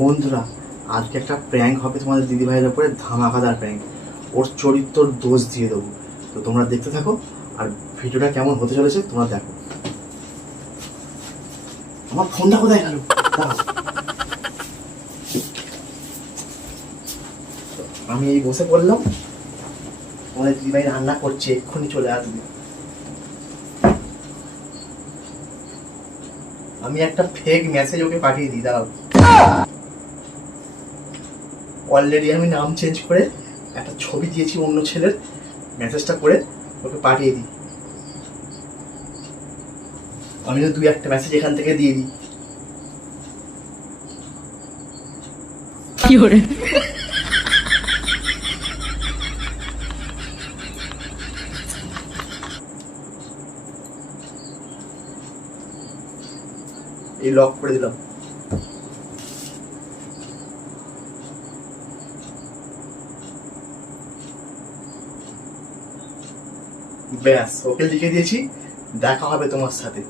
বন্ধুরা, আজকে একটা প্র্যাঙ্ক হবে তোমাদের দিদিভাইয়ের উপরে, ধামাকাদার প্র্যাঙ্ক। ওর চরিত্রর দোষ দিয়ে দেবো। তো তোমরা দেখতে থাকো, আর ভিডিওটা কেমন হতে চলেছে তোমরা দেখো। আমার ফোনটা কোথায় গেল? আমি এই বসে পড়লাম, তোমাদের দিদিভাই রান্না করছে, এক্ষুনি চলে আসবে। আমি একটা ফেক মেসেজ ওকে পাঠিয়ে দিই, দাঁড়াও। অলরেডি আমি নাম চেঞ্জ করে একটা ছবি দিয়েছি অন্য ছেলের, মেসেজটা করে ওকে পাঠিয়ে দিই। আমি তো দুই একটা মেসেজ এখান থেকে দিয়ে দিই। কি করে এই লক করে দিলাম। ব্যাস, ওকে লিখে দিয়েছি দেখা হবে তোমার সাথে।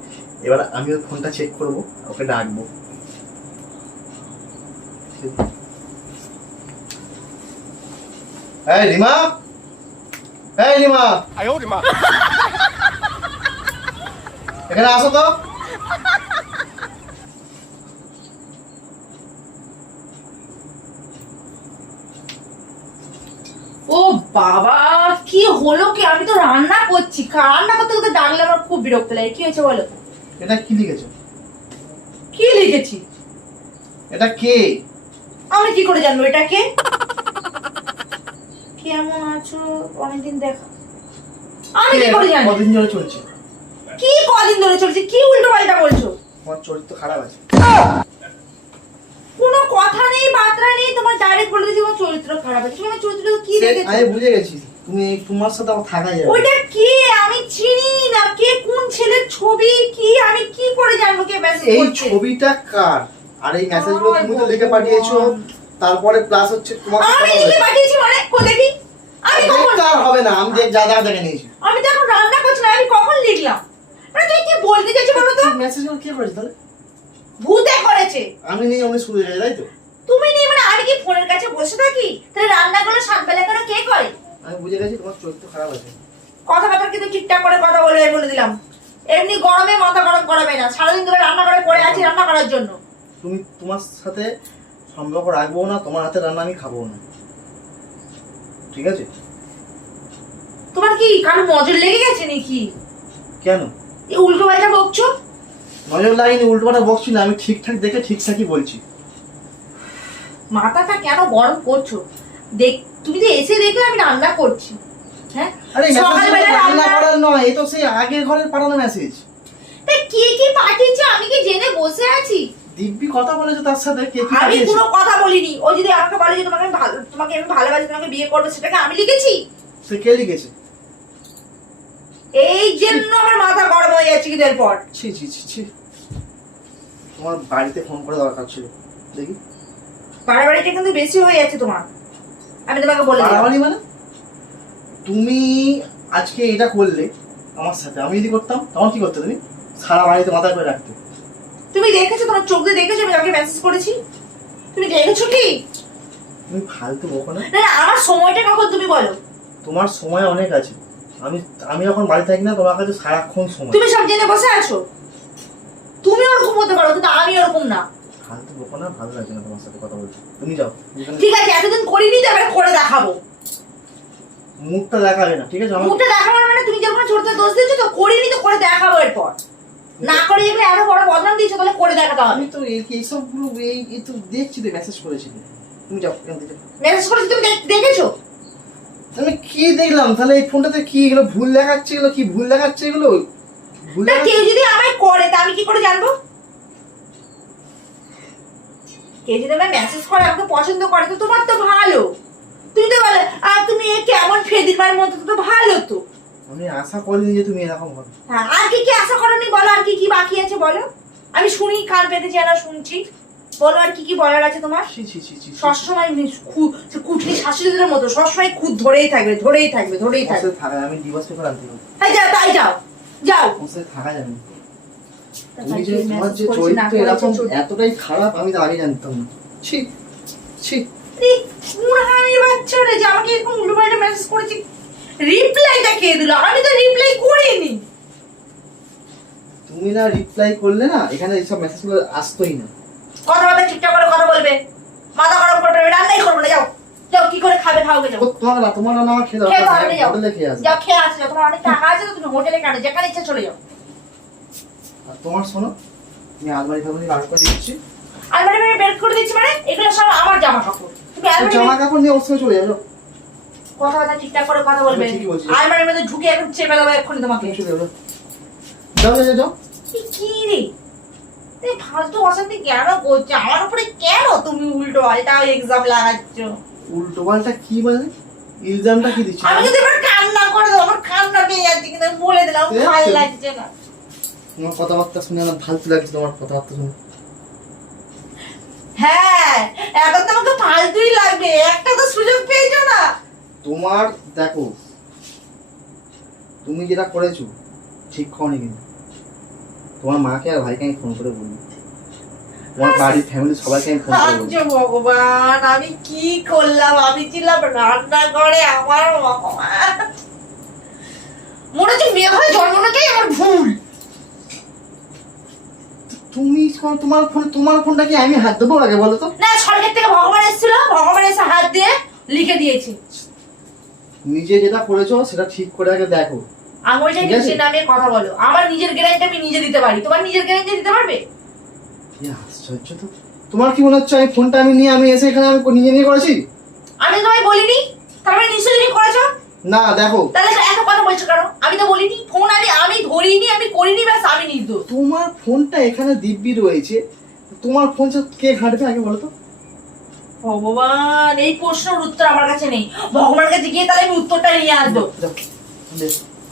এবার আমি ওর ফোনটা চেক করব, ওকে ডাকবো। এই রিমা, এই রিমা, এখানে আসো তো। ও বাবা, কি হলো কি? আমি তো রান্না করছি, রান্না করতে করতে ডাকলে আমার খুব বিরক্ত লাগে। কি হয়েছে বলো? এটা কি লিখেছো? কি লিখেছি? এটা কে? আমি কি করে জানবো এটা কে? কেমন আছো অনেকদিন দেখা, আমি কি করে জানবো? কদিন ধরে চলছে? কি কদিন ধরে চলছে? কি উল্টো পাল্টা বলছো? তোমার চরিত্র খারাপ আছে। কোনো কথা নেই, বার্তা নেই, তোমার ডাইরেক্ট বলে দিয়েছি তোমার চরিত্র খারাপ আছে। তুমি আমার চরিত্র কি দেখেছো? আমি বুঝে গেছি, তুমি তোমার সাথে আমার থাকা যাবে। ওইটা কে? আমি চিনি না। কে? কোন ছেলের ছবি? কি আমি কি করে জানবো কে মেসেজ এই করছে? ছবিটা কার? আর এই মেসেজগুলো তুমি তো লিখে পাঠিয়েছো। তারপরে প্লাস হচ্ছে তোমাকে আমি লিখে পাঠিয়েছি মানে কোন দেখি? আমি কখন? তার হবে না, আমি যা যা দেখে নিয়েছি। আমি তো এখন রান্না করছি না, আমি কখন লিখলাম? মানে তুই কি বলতে চাইছিস বলো তো? মেসেজগুলো কে করেছে তাহলে? ভূতে করেছে। আমি নেই, আমি শুরু হয়ে যায়, তাই তো? তুমি নেই মানে আমি কি ফোনের কাছে বসে থাকি? তাহলে রান্নাগুলো সাত বেলা করে কে করে? আমি বুঝে গেছি তোমার চরিত্র খারাপ আছে। কথাবার্তা কিন্তু ঠিকঠাক করে কথা বলে বলে দিলাম। এমনি গরমে মাথা গরম করাবে না। সারাদিন ধরে রান্না করে পড়ে আছি রান্না করার জন্য। তুমি তোমার সাথে সম্পর্ক রাখবো না, তোমার হাতে রান্না আমি খাবো না, ঠিক আছে? তোমার কি কারো নজর লেগে গেছে নাকি? কেন এই উল্টো পাল্টা বকছো? নজর লাগেনি, উল্টোপাল্টা বকছি না, আমি ঠিকঠাক দেখে ঠিকঠাকই বলছি। মাথাটা কেন গরম করছো? দেখ, তুমি তো এসে দেখলে আমি রান্না করছি। হ্যাঁ, আরে সকালবেলা রান্না রান্না করার নয়, এই তো সেই আগের ঘরের পাঠানো মেসেজ। তা কে কি পাঠিয়েছে আমি কি জেনে বসে আছি? দিব্যি কথা বলেছে তার সাথে, কে কি আমি পাঠিয়েছে? কোনো কথা বলিনি। ও যদি আমাকে বলে যে তোমাকে আমি ভালোবাসি, তোমাকে বিয়ে করবো, সেটাকে আমি লিখেছি? সে কে লিখেছে? এই জন্য আমার মাথা গরম হয়ে যাচ্ছে কি এরপর। ছি ছি ছি ছি, তোমার বাড়িতে ফোন করে দরকার ছিল। দেখি বাড়াবাড়িটা কিন্তু বেশি হয়ে যাচ্ছে তোমার, আমি তোমাকে বলে দিলাম। বাড়াবাড়ি মানে? তুমি আজকে এটা করলে আমার সাথে, আমি যদি করতাম তখন কি করতে? তুমি সারা বাড়িতে মাথায় করে রাখতে। তুমি দেখেছো? তোমার চোখ দিয়ে দেখেছো আমি তোমাকে মেসেজ করেছি? তুমি দেখেছো কি? তুমি ফালতু বকো না। না না, আমার সময়টা কখন তুমি বলো? তোমার সময় অনেক আছে। আমি আমি যখন বাড়ি থাকি না, তোমার কাছে সারাক্ষণ সময়। তুমি সব জেনে বসে আছো। তুমি ওরকম হতে পারো কিন্তু আমি ওরকম না। ফালতু বকো না, ভালো লাগছে না তোমার সাথে কথা বলতে। তুমি যাও। ঠিক আছে, এতদিন করিনি তো এবার করে দেখাবো। মুখটা দেখাবে না, ঠিক আছে? আমার মুখটা দেখাবার মানে তুমি যখন ছোট দোষ দিয়েছো তো করিনি তো করে দেখাবো এরপর। না করে যেগুলো আরো বড় বদনাম দিয়েছো তাহলে করে দেখাতে হবে। আমি তো এইসব গুলো এই তো দেখছি, তো মেসেজ করেছিলি। তুমি যাও এখান থেকে। মেসেজ করেছি তুমি দেখেছো? আমি কি দেখলাম তাহলে? এই ফোনটাতে কি এগুলো ভুল দেখাচ্ছে? এগুলো কি ভুল দেখাচ্ছে? এগুলো ভুল তা কেউ যদি আমায় করে তা আমি কি করে জানবো? কেউ যদি আমায় মেসেজ করে আমাকে পছন্দ করে তো তোমার তো ভালো। তুমি তো বলে আর তুমি কেমন ফেদির মায়ের মতো, তো ভালো তো। আমি আশা করিনি যে তুমি এরকম হবে। হ্যাঁ, আর কি কি আশা করনি বলো? আর কি কি বাকি আছে বলো? আমি শুনি, কান পেতে না শুনছি। বলো আর কি কি বলার আছে তোমার? ছি ছি ছি ছি, সবসময় কুটনি শাশুড়িদের মতো সবসময় খুদ ধরেই থাকবে, ধরেই থাকবে, ধরেই থাকবে। ওর সাথে থাকা, আমি ডিভোর্স পেপার আনতে হবে। তাই যাও, তাই যাও, যাও। ওর সাথে থাকা যাবে না। তুমি যে তোমার যে চরিত্র এরকম এতটাই খারাপ, আমি তো আগে জানতাম না। ছি ছি। কুড়ামির বাচ্চা রে, যে আমাকে এরকম উল্টোপাল্টা মেসেজ করেছে, রিপ্লাইটা কে দিল? আমি তো রিপ্লাই করিনি। তুমি না রিপ্লাই করলে না, এখানে এইসব মেসেজগুলো আসতোই না। কথাবার্তা ঠিকঠাক করে কথা বলবে, মাথা খারাপ করবে, রান্নাই করবে না। যাও যাও, কি করে খাবে খাও গে, যাও। তোমার রান্না আমার খেয়ে দাও, খেয়ে দাও, যাও। হোটেলে খেয়ে আসবে। যাও খেয়ে আসো, তোমার অনেক টাকা আছে তো, তুমি হোটেলে কেন, যেখানে ইচ্ছা চলে যাও। আর তোমার শোনো, আমি আলমারি ফালমারি বার করে দিচ্ছি। আলমারি বের করে দিচ্ছি মানে? এগুলো সব আমার জামা কাপড়, তুমি আলমারি জামা কাপড় নিয়ে ওর সঙ্গে চলে যাও। কথাবার্তা ঠিকঠাক করে কথা বলবে। আমি ঠিকই বলছি। আলমারির মধ্যে ঢুকে একদম চেপে দেবো এক্ষুনি তোমাকে। চলে যাও, যাও যাও যাও। কি রে, এই ফালতু অশান্তি কেন করছো আমার উপরে? কেন তুমি উল্টো পাল্টা এক্সাম লাগাচ্ছ? উল্টো পাল্টা কি মানে? ইলজামটা কি দিচ্ছ? আমি যদি এবার কান্না করে দেবো, আমার কান্না পেয়ে যাচ্ছে, কিন্তু আমি বলে দিলাম ভালো লাগছে না। তোমার কথাবার্তা শুনে আমার ফালতু লাগছে, তোমার কথাবার্তা শুনে। হ্যাঁ, এখন তো আমাকে ফালতুই লাগবে, একটা তো সুযোগ পেয়েছো না। তোমার দেখো, তুমি যেটা করেছো ঠিক করনি, কিন্তু তোমার মাকে আর ভাইকে আমি ফোন করে বলবো, তোমার বাড়ির ফ্যামিলি সবাইকে আমি ফোন করে বলবো। আচ্ছা ভগবান, আমি কি করলাম? আমি ছিলাম রান্না করে, আমার ভগবান মনে হচ্ছে মেয়ে হয়ে জন্ম নেওয়াটাই আমার ভুল। তুমি তোমার ফোনটা কি আমি হাত দেবো আগে বলো তো? না, স্বর্গের থেকে ভগবান এসেছিল, ভগবান এসে হাত দিয়ে লিখে দিয়েছি। নিজে যেটা করেছো সেটা ঠিক করে আগে দেখো। আঙুলটা নিচে নামিয়ে কথা বলো। আমার নিজের গ্যারান্টি আমি নিজে দিতে পারি, তোমার নিজের গ্যারান্টি দিতে পারবে? আশ্চর্য তো। তোমার কি মনে হচ্ছে আমি ফোনটা আমি এসে এখানে আমি নিজে নিয়ে করেছি? আমি তোমায় বলিনি, তার মানে নিশ্চয়ই তুমি করেছো। না দেখো, তাহলে এত কথা বলছো কেন? আমি তো বলিনি, ফোন আমি ধরিনি, আমি করিনি, ব্যাস আমি নির্দোষ। তোমার ফোনটা এখানে দিব্যি রয়েছে, তোমার ফোন কে ঘাটবে আগে বলো তো? ভগবান, এই প্রশ্নের উত্তর আমার কাছে নেই, ভগবানের কাছে গিয়ে তাহলে আমি উত্তরটা নিয়ে আসবো।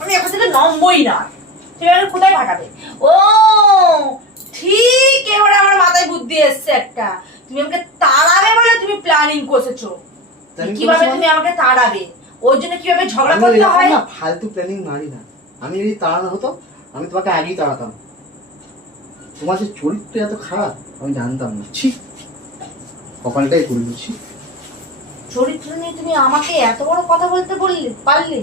আমি এখন থেকে নম্বই না, সেখানে কোথায় পাঠাবে? ও ঠিক, এবার আমার মাথায় বুদ্ধি এসছে একটা। তুমি আমাকে তাড়াবে বলে তুমি প্ল্যানিং করেছো, কিভাবে তুমি আমাকে তাড়াবে, ওর জন্য কিভাবে ঝগড়া করতে হয়। না ফালতু প্ল্যানিং মারি না আমি। যদি তাড়ানো হতো আমি তোমাকে আগেই তাড়াতাম। তোমার যে চরিত্র এত খারাপ আমি জানতাম না। ছি, কপালটাই করে দিচ্ছি। চরিত্র নিয়ে তুমি আমাকে এত বড় কথা বলতে পারলে?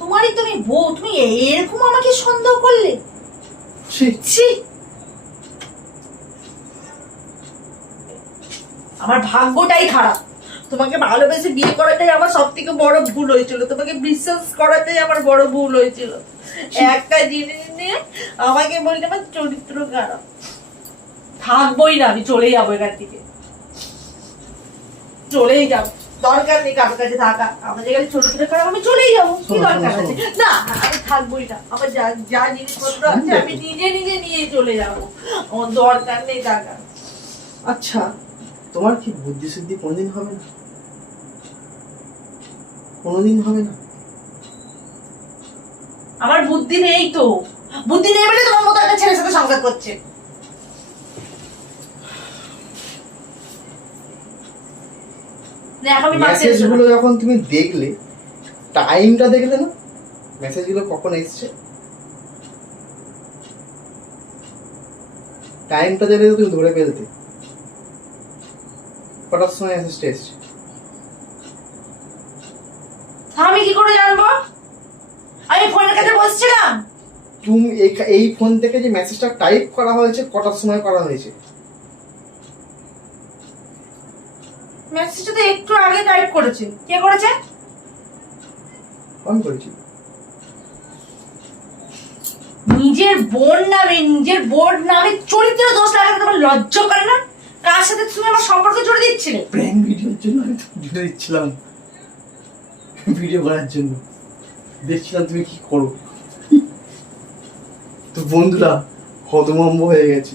তোমারই তুমি বউ, তুমি এরকম আমাকে সন্দেহ করলে? ছি ছি, আমার ভাগ্যটাই খারাপ। তোমাকে ভালোবেসে বিয়ে করাটাই আমার সব থেকে বড় ভুল হয়েছিল, তোমাকে বিশ্বাস করাটাই আমার বড় ভুল হয়েছিল। একটা জিনিস নিয়ে আমাকে বললে আমার চরিত্র খারাপ। থাকবোই না, আমি চলেই যাবো এখান থেকে, চলেই যাবো। দরকার নেই কারোর কাছে থাকা, আমার যেখানে চরিত্র খারাপ আমি চলেই যাবো। কি দরকার আছে? না, আমি থাকবোই না, আমার যা যা জিনিসপত্র আছে আমি নিজে নিয়ে চলে যাবো, আমার দরকার নেই টাকা। আচ্ছা, তোমার কি বুদ্ধি শুদ্ধি কোনদিন হবে না? কোনদিন হবে না? আমার বুদ্ধি নেই তো, বুদ্ধি নেই বলে তোমার মতো একটা ছেলের সাথে সংসার করছে। মেসেজগুলো যখন তুমি দেখলে, টাইমটা দেখলে না মেসেজগুলো কখন এসছে? টাইমটা দেখলে তো তুমি ধরে ফেলতে কটার সময় মেসেজটা এসছে। আমি কি করে জানবো? আমি ফোনের কাছে বসছিলাম। তুমি এই ফোন থেকে যে মেসেজটা টাইপ করা হয়েছে কটার সময় করা হয়েছে? মেসেজটা তো একটু আগে টাইপ করেছে। কে করেছে? আমি করেছি। নিজের বোন নামে চরিত্র দোষ লাগাতে তোমার লজ্জা করে না? কার সাথে তুমি আমার সম্পর্ক জুড়ে দিচ্ছিলে? প্র্যাঙ্ক ভিডিওর জন্য আমি জুড়ে দিচ্ছিলাম, ভিডিও করার জন্য দেখছিলাম তুমি কি করো। তো বন্ধুরা হতভম্ব হয়ে গেছে।